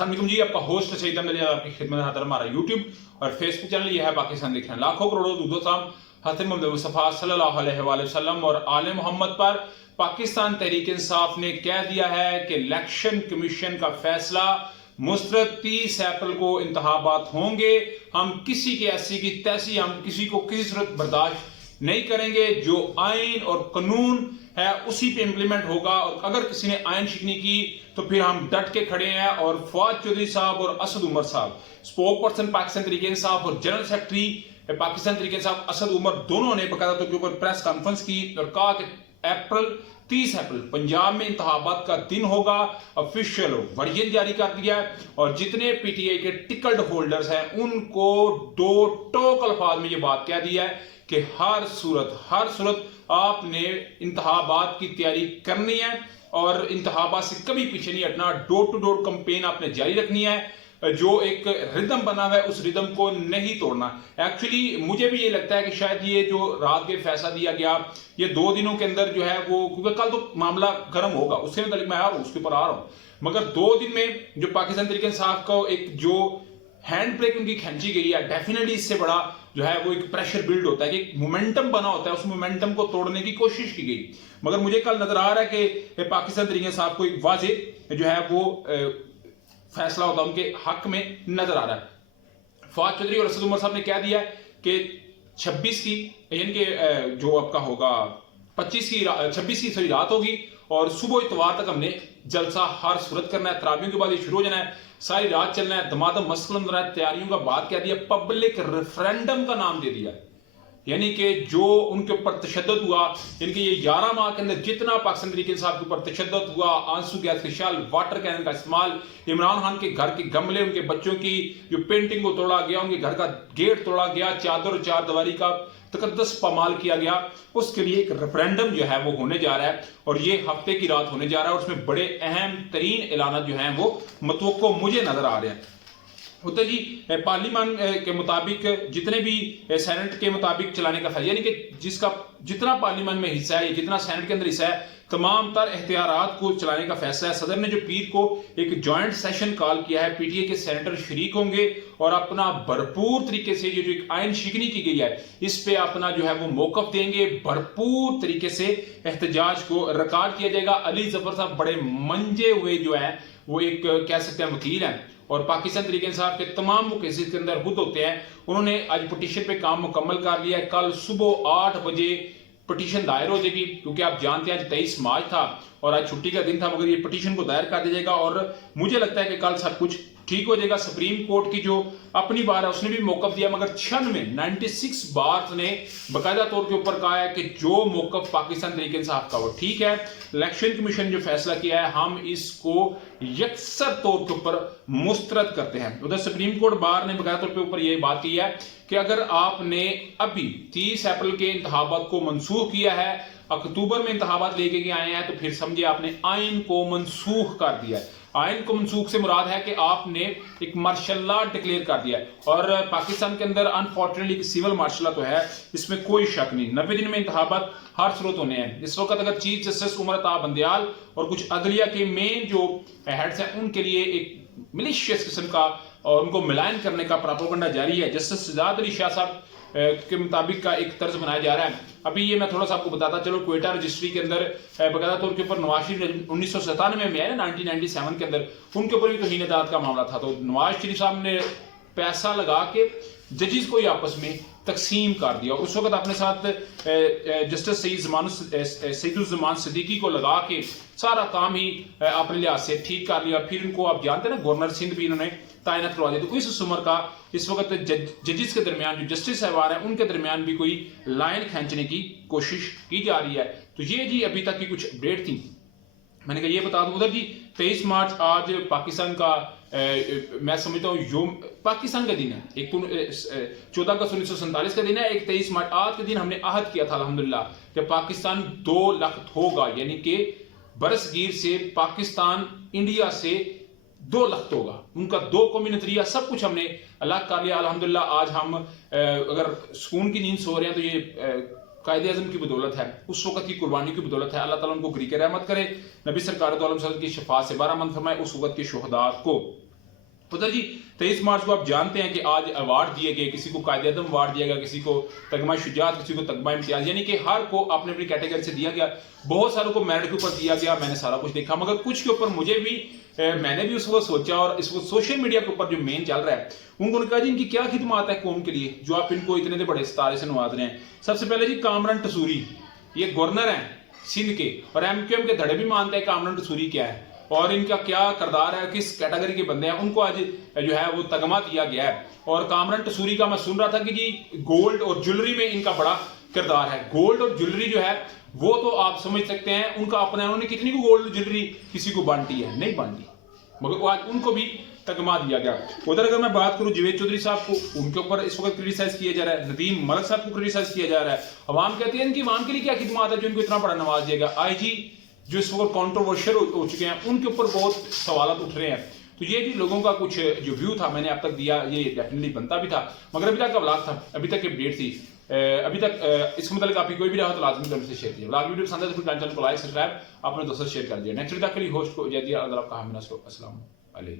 अस्सलाम वालेकुम जी, आपका होस्ट सईद अहमद अली आपकी खिदमत में हाजिर हमारा यूट्यूब और फेसबुक चैनल ये है पाकिस्तान देखना। लाखों करोड़ों दूधो साम हज़रत मोहम्मद मुस्तफ़ा सल्लल्लाहु अलैहि वसल्लम और आले मोहम्मद पर पाकिस्तान तहरीक इंसाफ ने कह दिया है कि इलेक्शन कमीशन का फैसला मुस्तरद 30 अप्रैल को इंतखाबात होंगे। हम किसी की ऐसी की तैसी, हम किसी को किसी सूरत बर्दाश्त नहीं करेंगे। जो आइन और कानून है उसी पे इम्प्लीमेंट होगा और अगर किसी ने आइन शिकनी की तो फिर हम डट के खड़े हैं। और फवाद चौधरी साहब और असद उमर साहब, स्पोक पर्सन पाकिस्तान तहरीक इंसाफ और जनरल सेक्रेटरी पाकिस्तान तहरीक इंसाफ असद उमर, दोनों ने बकायदा तौर के ऊपर प्रेस कॉन्फ्रेंस की और कहा कि 30 अप्रैल पंजाब में इंतखाबात का दिन होगा। ऑफिशियल वर्जन जारी कर दिया है और जितने पीटीआई के टिकट होल्डर्स हैं उनको दो टोक अल्फाज में ये बात कह दिया है कि हर सूरत आपने इंतखाबात की तैयारी करनी है और इंतखाबात से कभी पीछे नहीं हटना। डोर टू डोर कैंपेन आपने जारी रखनी है। जो एक रिदम बना हुआ है उस रिदम को नहीं तोड़ना। एक्चुअली मुझे भी ये लगता है कि शायद ये जो रात के फैसला दिया गया, ये 2 दिनों के अंदर जो है वो, क्योंकि कल तो मामला गर्म होगा, उसके मतलब मैं उसके ऊपर आ रहा हूं, मगर 2 दिन में जो पाकिस्तान तहरीक इंसाफ का एक जो हैंड ब्रेक उनकी खींची गई है, डेफिनेटली इससे बड़ा जो है वो एक प्रेशर बिल्ड होता है कि मोमेंटम बना होता है, उस मोमेंटम को तोड़ने की कोशिश की गई। मगर मुझे कल नजर आ रहा है कि पाकिस्तान तहरीक इंसाफ को एक वाज़ेह जो है वो फैसला होता उनके हक में नजर आ रहा है। फवाद चौधरी और असद उमर साहब ने कह दिया कि 26 की यानी कि जो आपका होगा 26 की रात होगी और सुबह इतवार तक हमने जलसा हर सूरत करना है। तरावियों के बाद ये शुरू हो जाना है, सारी रात चलना है, दमादम मस्कल अंदर है, तैयारियों का बात कह दिया, पब्लिक रेफरेंडम का नाम दे दिया। यानी कि जो उनके ऊपर तशद्दुद हुआ, यानी कि ये 11 माह के अंदर जितना पाकिस्तान तहरीक इंसाफ के ऊपर तशद्दुद हुआ, आंसू गैस के शाल, वाटर कैनन का इस्तेमाल, इमरान खान के घर के गमले, उनके बच्चों की जो पेंटिंग को तोड़ा गया, उनके घर का गेट तोड़ा गया, चादर और चारदीवारी का तकद्दस पामाल किया गया, उसके लिए एक रेफरेंडम जो है वो होने जा रहा है और ये हफ्ते की रात होने जा रहा है। और उसमें बड़े अहम तरीन ऐलान जो हैं वो मतवक्को मुझे नजर आ रहे हैं। होता जी पार्लियामान के मुताबिक जितने भी सेनेट के मुताबिक चलाने का फैसला, यानी कि जिसका जितना पार्लियामान में हिस्सा है, जितना सेनेट के अंदर हिस्सा है, तमाम तर एहतियारात को चलाने का फैसला है। सदर ने जो पीर को एक जॉइंट सेशन कॉल किया है, पीटीए के सेनेटर शरीक होंगे और अपना भरपूर तरीके से ये जो एक आइन शिकनी की गई है इस पे अपना जो है वो मौकफ देंगे। भरपूर तरीके से एहतजाज को रिकॉर्ड किया जाएगा। अली जफर साहब बड़े मंजे हुए जो है वो एक कह सकते हैं वकील हैं और पाकिस्तान तहरीक इंसाफ के तमाम केसेस के अंदर खुद होते हैं। उन्होंने आज पिटीशन पे काम मुकम्मल कर लिया है। कल सुबह 8 बजे पिटीशन दायर हो जाएगी, क्योंकि आप जानते हैं आज 23 मार्च था और आज छुट्टी का दिन था, मगर ये पिटीशन को दायर कर दिया जाएगा और मुझे लगता है कि कल सब कुछ ठीक हो जाएगा। सुप्रीम कोर्ट की जो अपनी बार है उसने भी मौकफ दिया, मगर 96 बार ने बाकायदा तौर के ऊपर कहा है कि जो मौकफ पाकिस्तान तहरीक इंसाफ का वो ठीक है। इलेक्शन कमीशन जो फैसला किया है हम इसको यकसर तौर के ऊपर मुस्तरद करते हैं। उधर सुप्रीम कोर्ट बार ने बाकायदा तौर के ऊपर यह बात की है कि अगर आपने अभी 30 अप्रैल के इंतखाबात को मनसूख किया है, अक्टूबर में इंतखाबात लेके के आए हैं, तो फिर समझिए आपने आइन को मनसूख कर दिया है। आइन को मनसूख से मुराद है कि आपने एक मार्शल लॉ डिक्लेयर कर दिया है और पाकिस्तान के अंदर अनफॉर्चुनेटली सिविल मार्शल लॉ तो है, इसमें कोई शक नहीं। 90 दिन में इंतखाबात हर सूरत होने हैं। इस वक्त अगर चीफ जस्टिस उमर अता बंदयाल और कुछ अदलिया के मेन जो हेड्स हैं उनके लिए एक मिलिशियस किस्म का और उनको मिलान करने का प्रोपेगेंडा जारी है। जस्टिस सजाद अली शाह साहब के मुताबिक का एक तर्ज बनाया जा रहा है। अभी ये मैं थोड़ा सा आपको बताता चलो, क्वेटा रजिस्ट्री के अंदर बाकायदा तौर के ऊपर नवाज शरीफ 1997 में आया ना, 1997 के अंदर उनके ऊपर भी तौहीन अदालत का मामला था। तो नवाज शरीफ साहब ने पैसा लगा के जजेस को ही आपस में तकसीम कर दिया। उस वक्त अपने साथ जस्टिस सईदुज़्ज़मान सिद्दीकी को लगा के सारा काम ही अपने लिहाज से ठीक कर लिया। फिर इनको आप जानते हैं ना, गवर्नर सिंध भी इन्होंने तैनात करवा दिया। तो इस उम्र का इस वक्त जजेस के दरमियान जो जस्टिस साहबान है उनके दरमियान भी कोई लाइन खींचने की कोशिश की जा रही है। तो ये जी अभी तक की कुछ अपडेट थी, मैंने कहा ये बता दूं। उधर जी 23 मार्च आज पाकिस्तान का मैं समझता हूँ पाकिस्तान का दिन है। एक 14 अगस्त 1947 का दिन है, एक 23 मार्च आज के दिन हमने आहद किया था अल्हम्दुलिल्लाह कि पाकिस्तान 2 लाख होगा, यानी कि बरसगीर से पाकिस्तान इंडिया से 2 लाख होगा। उनका 2 कौमी नजरिया सब कुछ हमने अलग कर लिया अल्हम्दुलिल्लाह। आज हम अगर सुकून की नींद सो रहे हैं तो ये कायदे आज़म की बदौलत है, उस वक्त की कुर्बानी की बदौलत है। अल्लाह ताला उनको गरीक रहमत करे, नबी सरकार दो आलम की शफाअत से बारहमंद फरमाए उस वक्त के शुहदा को। उधर जी 23 मार्च को आप जानते हैं कि आज अवार्ड दिए गए, किसी को कायदे आज़म अवार्ड दिया गया, किसी को तगमा शुजात, किसी को तगमा इम्तियाज, यानी कि हर को अपने अपनी कैटेगरी से दिया गया। बहुत सारों को मेरिट के ऊपर दिया गया, मैंने सारा कुछ देखा, मगर कुछ के ऊपर मुझे भी मैंने भी उसको सोचा, और इसको सोशल मीडिया के ऊपर जो मेन चल रहा है उनको कहा जी इनकी क्या खिदमत है कौम के लिए जो आप इनको इतने बड़े सितारे से नवाज रहे हैं। सबसे पहले जी कामरान टसूरी, ये गवर्नर हैं सिंध के, और एमक्यूएम के धड़े भी मानते हैं कामरान टसूरी क्या है और इनका क्या किरदार है, किस कैटेगरी के बंदे हैं, उनको आज जो है वो तगमा दिया गया है। और कामरान टसूरी का मैं सुन रहा था कि जी गोल्ड और ज्वेलरी में इनका बड़ा किरदार है। गोल्ड और ज्वेलरी जो है वो तो आप समझ सकते हैं उनका अपना, उन्होंने कितनी को गोल्ड ज्वेलरी किसी को बांटी है, नहीं बांटी, मगर वो आज उनको भी तगमा दिया गया। उधर अगर मैं बात करूं जावेद चौधरी साहब को, उनके ऊपर इस वक्त क्रिटिसाइज किया जा रहा है, नदीम मलिक साहब को क्रिटिसाइज किया जा रहा है। अवाम कहती है इनकी अवाम के लिए क्या खिदमत है जो इनको इतना बड़ा नवाज दिएगा। आईजी जो इस वक्त कॉन्ट्रोवर्शियल हो चुके हैं उनके ऊपर बहुत सवाल उठ रहे हैं। तो ये भी लोगों का कुछ जो व्यू था मैंने अब तक दिया, ये डेफिनेटली बनता भी था, मगर अभी तक का व्लॉग था, अभी तक की अपडेट थी। अभी तक इसके मतलब आपकी कोई भी रहा तो लाजमी तौर से शेयर कीजिए। व्लॉग वीडियो पसंद है तो चैनल को लाइक सब्सक्राइब अपने दोस्तों से शेयर कर दिया। नेक्स्ट वीडियो तक के लिए होस्ट को जय दिया, अल्लाह आपका हामी अस्सलाम वालेकुम।